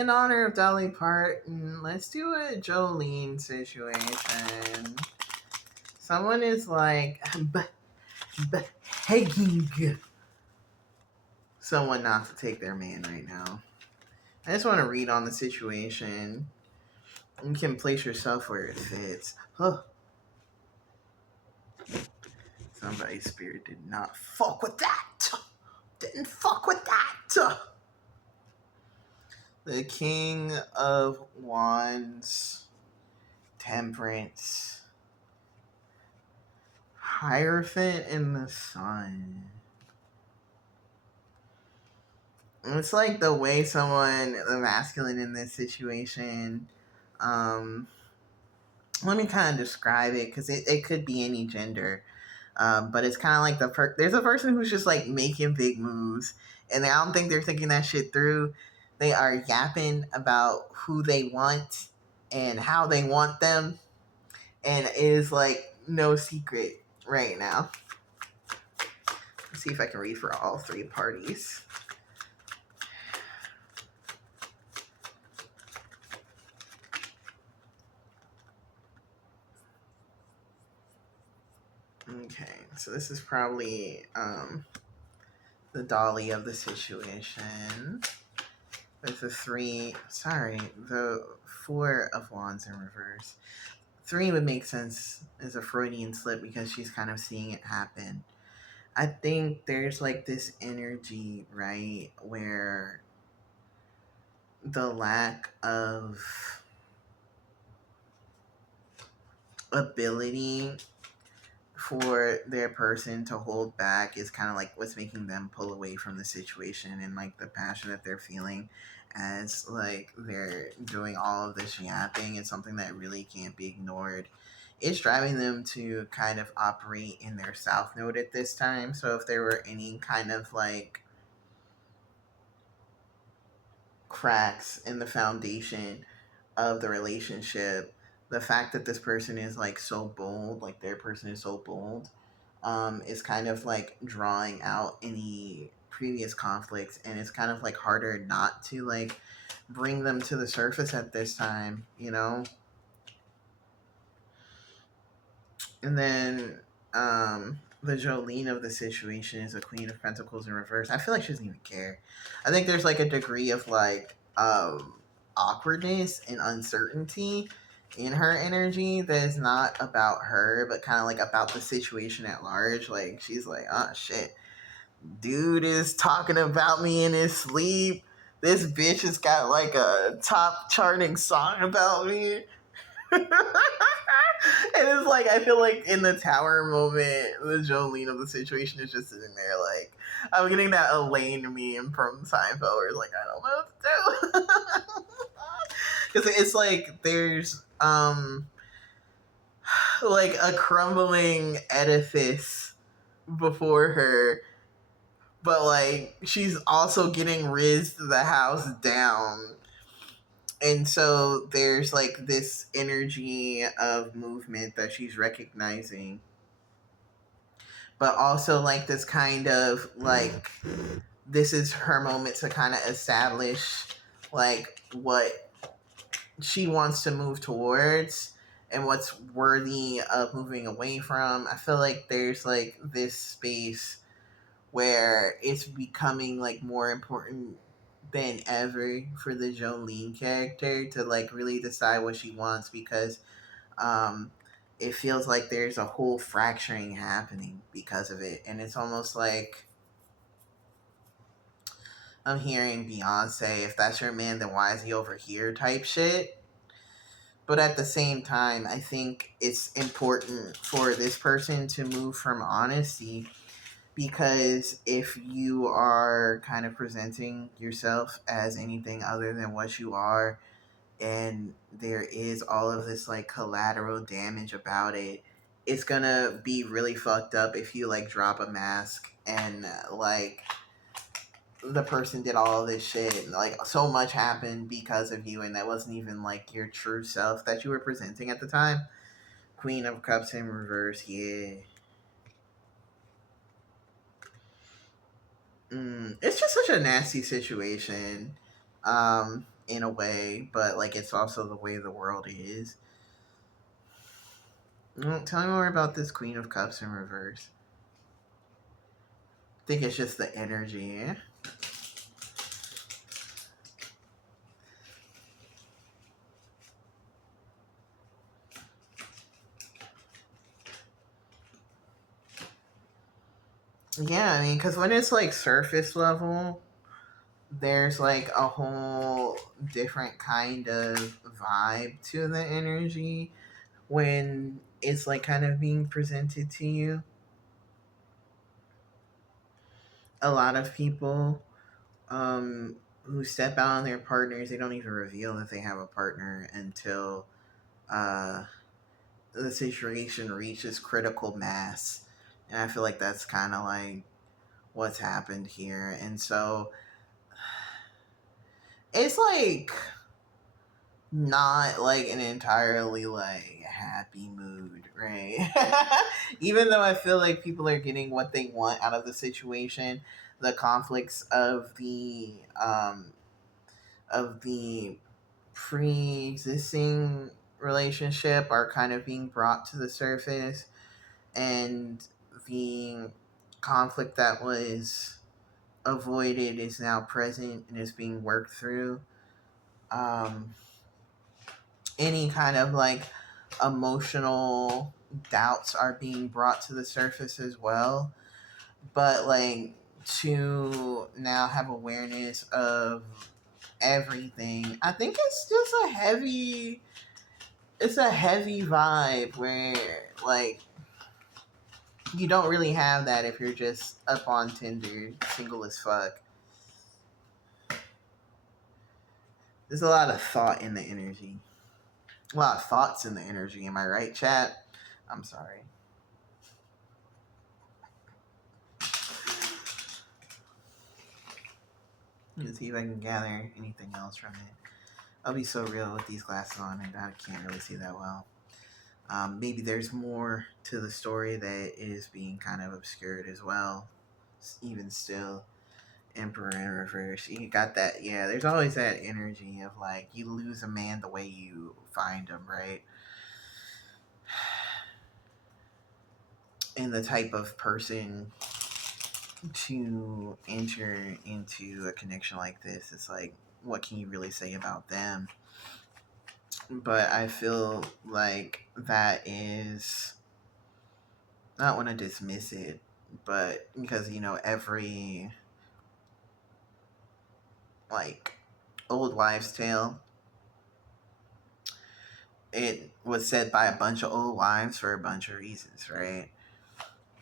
In honor of Dolly Parton, let's do a Jolene situation. Someone is like begging someone not to take their man right now. I just want to read on the situation. You can place yourself where it fits. Huh. Somebody's spirit did not fuck with that. Didn't fuck with that. The King of Wands, Temperance, Hierophant, and the Sun. It's like the way someone, the masculine in this situation, um, let me kind of describe it because it could be any gender. But it's kind of like there's a person who's just like making big moves, and I don't think they're thinking that shit through. They are yapping about who they want and how they want them, and it is like no secret right now. Let's see if I can read for all three parties. Okay, so this is probably the dolly of the situation. With the four of wands in reverse. Three would make sense as a Freudian slip because she's kind of seeing it happen. I think there's like this energy, right, where the lack of ability for their person to hold back is kind of like what's making them pull away from the situation, and like the passion that they're feeling as like they're doing all of this yapping is something that really can't be ignored. It's driving them to kind of operate in their south node at this time. So if there were any kind of like cracks in the foundation of the relationship, the fact that this person is like so bold, like their person is so bold, is kind of like drawing out any previous conflicts, and it's kind of like harder not to like bring them to the surface at this time, you know? And then the Jolene of the situation is a Queen of Pentacles in reverse. I feel like she doesn't even care. I think there's like a degree of like awkwardness and uncertainty in her energy that is not about her, but kind of like about the situation at large. Like she's like, oh shit, dude is talking about me in his sleep. This bitch has got like a top charting song about me. And it's like I feel like in the tower moment, the Jolene of the situation is just sitting there like I'm getting that Elaine meme from Seinfeld where it's like I don't know what to do. Because it's like there's like a crumbling edifice before her, but like she's also getting rizzed the house down. And so there's like this energy of movement that she's recognizing, but also like this kind of like this is her moment to kind of establish like what she wants to move towards and what's worthy of moving away from. I feel like there's like this space where it's becoming like more important than ever for the Jolene character to like really decide what she wants, because um it feels like there's a whole fracturing happening because of it, and it's almost like I'm hearing Beyonce, if that's your man then why is he over here type shit. But at the same time, I think it's important for this person to move from honesty, because if you are kind of presenting yourself as anything other than what you are, and there is all of this like collateral damage about it, it's gonna be really fucked up if you like drop a mask and like the person did all this shit and like so much happened because of you, and that wasn't even like your true self that you were presenting at the time. Queen of Cups in reverse, yeah. It's just such a nasty situation. in a way, but like it's also the way the world is. Tell me more about this Queen of Cups in reverse. I think it's just the energy. Yeah, I mean, because when it's like surface level, there's like a whole different kind of vibe to the energy when it's like kind of being presented to you. A lot of people who step out on their partners, they don't even reveal that they have a partner until uh, the situation reaches critical mass. And I feel like that's kind of like what's happened here. And so it's like not like an entirely like happy mood, right? Even though I feel like people are getting what they want out of the situation, the conflicts of the pre-existing relationship are kind of being brought to the surface, and the conflict that was avoided is now present and is being worked through. Um, any kind of like emotional doubts are being brought to the surface as well. But like to now have awareness of everything, I think it's just a heavy vibe where like you don't really have that if you're just up on Tinder, single as fuck. There's a lot of thought in the energy. A lot of thoughts in the energy. Am I right, chat? I'm sorry. Let's see if I can gather anything else from it. I'll be so real with these glasses on, and I can't really see that well. Maybe there's more to the story that is being kind of obscured as well. Even still, Emperor in reverse. You got that. Yeah, there's always that energy of like you lose a man the way you find him, right? And the type of person to enter into a connection like this, it's like, what can you really say about them? But I feel like that is, I don't want to dismiss it, but because, every like old wives' tale, it was said by a bunch of old wives for a bunch of reasons, right?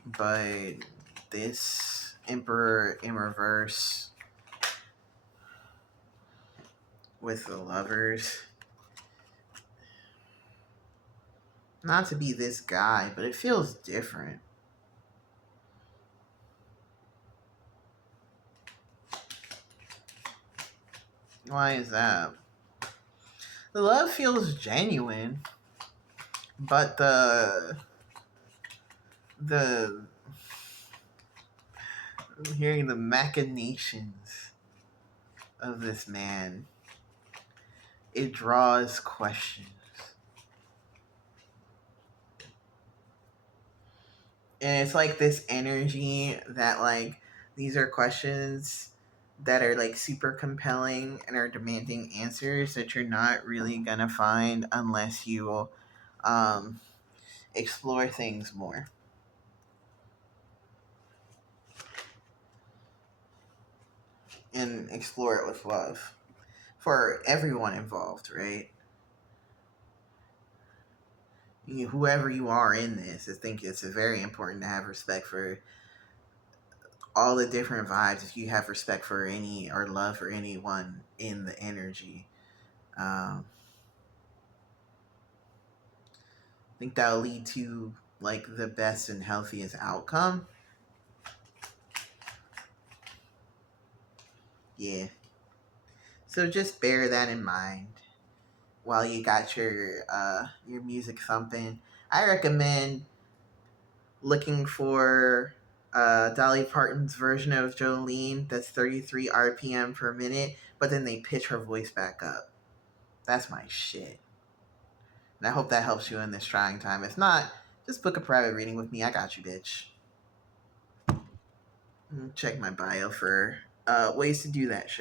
But this Emperor in reverse with the lovers, not to be this guy, but it feels different. Why is that? The love feels genuine, but the hearing the machinations of this man, it draws questions. And it's like this energy that like these are questions that are like super compelling and are demanding answers that you're not really gonna find unless you um, explore things more and explore it with love for everyone involved, right? Whoever you are in this, I think it's very important to have respect for all the different vibes. If you have respect for any or love for anyone in the energy, I think that'll lead to like the best and healthiest outcome. Yeah. So just bear that in mind while you got your music thumping. I recommend looking for Dolly Parton's version of Jolene. That's 33 RPM per minute. but then they pitch her voice back up. That's my shit. And I hope that helps you in this trying time. If not, just book a private reading with me. I got you, bitch. Check my bio for ways to do that shit.